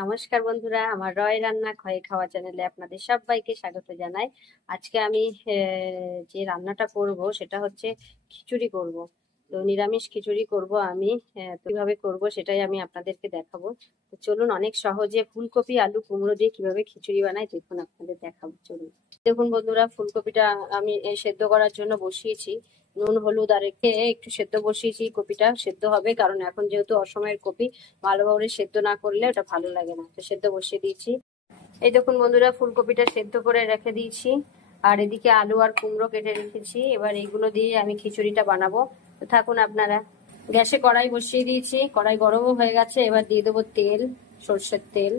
নমস্কার বন্ধুরা, আমার রয় রান্না খয়ে খাওয়া চ্যানেলে আপনাদের সবাইকে স্বাগত জানাই। আজকে আমি যে রান্নাটা করব সেটা হচ্ছে খিচুড়ি করব। তো নিরামিষ খিচুড়ি করব আমি। তো কিভাবে করব সেটাই আমি আপনাদেরকে দেখাবো। তো চলুন, অনেক সহজে ফুলকপি আলু কুমড়ো দিয়ে কিভাবে খিচুড়ি বানাই দেখুন, আপনাদের দেখাবো। চলুন দেখুন বন্ধুরা, ফুলকপিটা আমি সেদ্ধ করার জন্য বসিয়েছি। নুন হলুদ আর রেখে একটু সেদ্ধ বসিয়েছি। কপিটা সেদ্ধ হবে, কারণ এখন যেহেতু অসময়ের কপি, ভালোভাবে সেদ্ধ না করলে ওটা ভালো লাগে না। তো সেদ্ধ বসিয়ে দিয়েছি। এই দেখুন বন্ধুরা, ফুলকপিটা সেদ্ধ করে রেখে দিয়েছি। আর এদিকে আলু আর কুমড়ো কেটে রেখেছি। এবার এইগুলো দিয়ে আমি খিচুড়িটা বানাবো। তো থাকুন আপনারা। গ্যাসে কড়াই বসিয়ে দিয়েছি, কড়াই গরমও হয়ে গেছে। এবার দিয়ে দেবো তেল, সর্ষের তেল।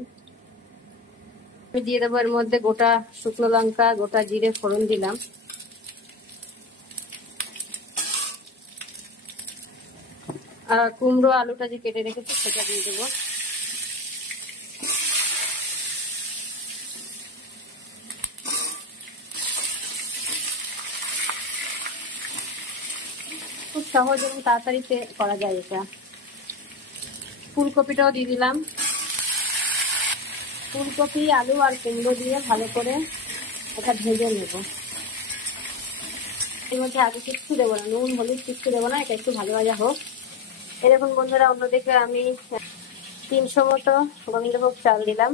আমি দিয়ে দেবো এর মধ্যে গোটা শুকনো লঙ্কা, গোটা জিরে ফোড়ন দিলাম। আর কুমড়ো আলুটা যে কেটে রেখেছি সেটা দিয়ে দেবো। খুব সহজ এবং তাড়াতাড়ি করা যায় এটা। ফুলকপিটাও দিয়ে দিলাম। ফুলকপি আলু আর কুমড়ো দিয়ে ভালো করে এটা ভেজে নেব। এর মধ্যে আগে কিচ্ছু দেবো না, নুন হলুদ কিচ্ছু দেবো না, এটা একটু ভালো ভাজা হোক। এরকম বন্ধুরা, অন্যদিকে আমি 300 মতো গোবিন্দভোগ চাল দিলাম।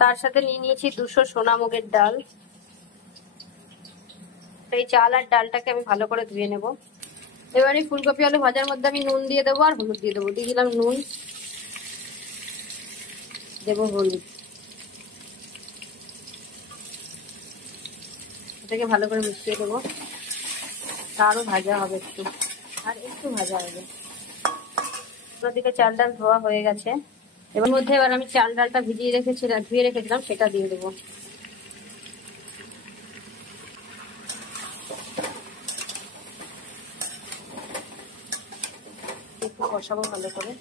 তার সাথে নিয়ে নিয়েছি 200 সোনামুগের ডাল। এই চাল আর ডালটাকে আমি ভালো করে ধুয়ে নেব। এবারে ফুলকপি আলু ভাজার মধ্যে আমি নুন দিয়ে দেবো আর হলুদ দিয়ে দেবো। দিয়ে দিলাম নুন, দেবো হলুদ। এটাকে ভালো করে মিশিয়ে দেবো। আরও ভাজা হবে একটু, আর একটু ভাজা হবে। ওদিকে চাল ডাল ধোয়া হয়ে গেছে। এবার মধ্যে এবার আমি চাল ডালটা ধুয়ে রেখেছিলাম সেটা দিয়ে দেবো। একটু কষাবো ভালো করে।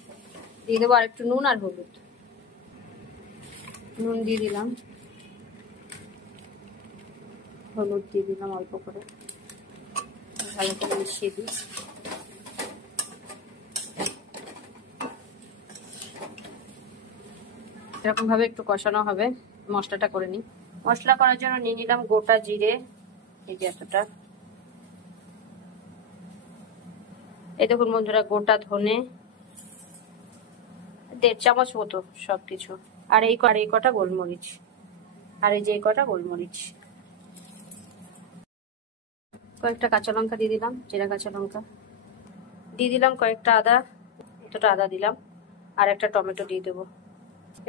দিয়ে দেবো আর একটু নুন আর হলুদ। নুন দিয়ে দিলাম, হলুদ দিয়ে দিলাম অল্প করে। ভালো করে মিশিয়ে দিই। এরকম ভাবে একটু কষানো হবে। মশলাটা করে নিই। মশলা করার জন্য নিয়ে নিলাম গোটা জিরে, এই যে এতটা। এই দেখুন বন্ধুরা, গোটা ধনে 1.5 চামচ মতো সবকিছু। আর এই কটা গোলমরিচ, আর এই যে এই কটা গোলমরিচ। কয়েকটা কাঁচা লঙ্কা দিয়ে দিলাম, চেরা কাঁচা লঙ্কা দিয়ে দিলাম। কয়েকটা আদা, এতটা আদা দিলাম। আর একটা টমেটো দিয়ে দেবো।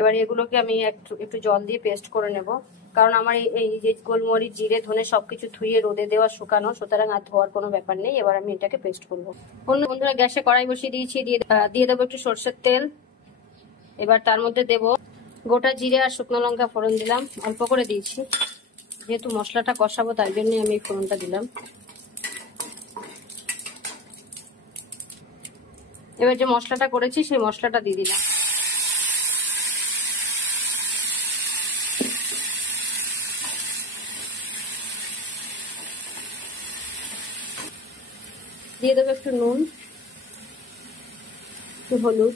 এবার এগুলোকে আমি একটু জল দিয়ে পেস্ট করে নেব, কারণ আমার এই যে গোলমরিচ জিরে ধনে সবকিছু ধুয়ে রোদে দেওয়া শুকানো, সুতরাং আর ধোয়ার কোনো ব্যাপার নেই। এবার আমি এটাকে পেস্ট করবো। বন্ধুরা, গ্যাসে কড়াই বসিয়ে দিয়েছি। দিয়ে দেবো একটু সর্ষের তেল। এবার তার মধ্যে দেব গোটা জিরে আর শুকনো লঙ্কা ফোড়ন দিলাম, অল্প করে দিয়েছি, যেহেতু মশলাটা কষাবো তাই জন্য আমি এই ফোড়নটা দিলাম। এবার যে মশলাটা করেছি সেই মশলাটা দিয়ে দিলাম। দিয়ে দেবো একটু নুন, একটু হলুদ,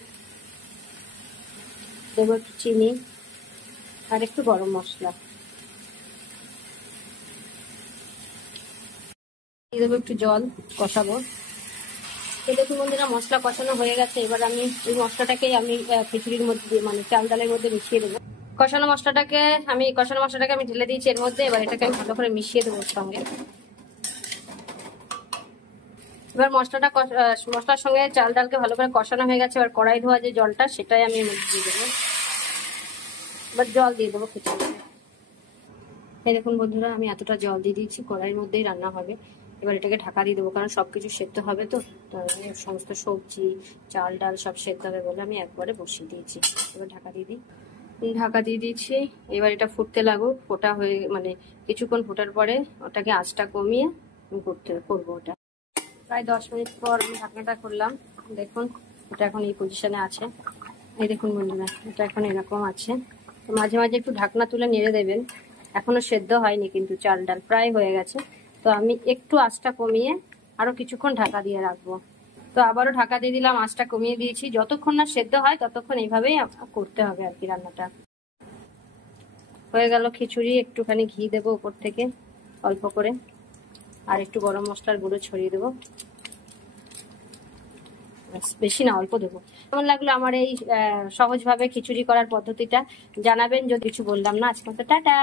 দেবো একটু চিনি আর একটু গরম মশলা। দিয়ে দেবো একটু জল, কষাবো। এই দেখুন বন্ধুরা, মশলা কষানো হয়ে গেছে। এবার আমি এই মশলাটাকে আমি খিচুড়ির মধ্যে মানে চাল ডালের মধ্যে মিশিয়ে দেবো। কষানো মশলাটাকে আমি ঢেলে দিয়েছি এর মধ্যে। এবার এটাকে আমি ভালো করে মিশিয়ে দেবো ওর সঙ্গে। এবার মশলার সঙ্গে চাল ডালকে ভালো করে কষানো হয়ে গেছে। এবার কড়াই ধোয়া যে জলটা সেটাই আমি এর মধ্যে দিয়ে দেবো। এবার জল দিয়ে দেবো খিচুড়িতে। এই দেখুন বন্ধুরা, আমি এতটা জল দিয়ে দিয়েছি, কড়াইয়ের মধ্যেই রান্না হবে। এবার এটাকে ঢাকা দিয়ে দেবো, কারণ সবকিছু সেদ্ধ হবে। তো সমস্ত সবজি চাল ডাল সব সেদ্ধ হবে বলে আমি একবারে বসিয়ে দিয়েছি। এবার ঢাকা দিয়ে দিই। ঢাকা দিয়ে দিয়েছি। এবার এটা ফুটতে লাগুক। ফোটা হয়ে মানে কিছুক্ষণ ফোটার পরে ওটাকে আঁচটা কমিয়ে করবো ওটা। প্রায় 10 মিনিট পর আমি ঢাকনাটা খুললাম। দেখুন এটা এখন এই পজিশনে আছে। এই দেখুন বন্ধুরা, এটা এখন এরকম আছে। তো মাঝে মাঝে একটু ঢাকনা তুলে নেড়ে দেবেন। এখনো সেদ্ধ হয়নি, কিন্তু চাল ডাল প্রায় হয়ে গেছে। তো আমি একটু আঁচটা কমিয়ে আরো কিছুক্ষণ ঢাকা দিয়ে রাখবো। তো আবারও ঢাকা দিয়ে দিলাম, আঁচটা কমিয়ে দিয়েছি। যতক্ষণ না সেদ্ধ হয় ততক্ষণ এইভাবেই করতে হবে আর কি রান্নাটা। হয়ে গেল খিচুড়ি। একটুখানি ঘি দেবো উপর থেকে অল্প করে, আর একটু গরম মশলার গুঁড়ো ছড়িয়ে দেবো, বেশি না অল্প দেবো। কেমন লাগলো আমার এই সহজভাবে খিচুড়ি করার পদ্ধতিটা জানাবেন। যদি কিছু বললাম না, আজকে মতো টাটা।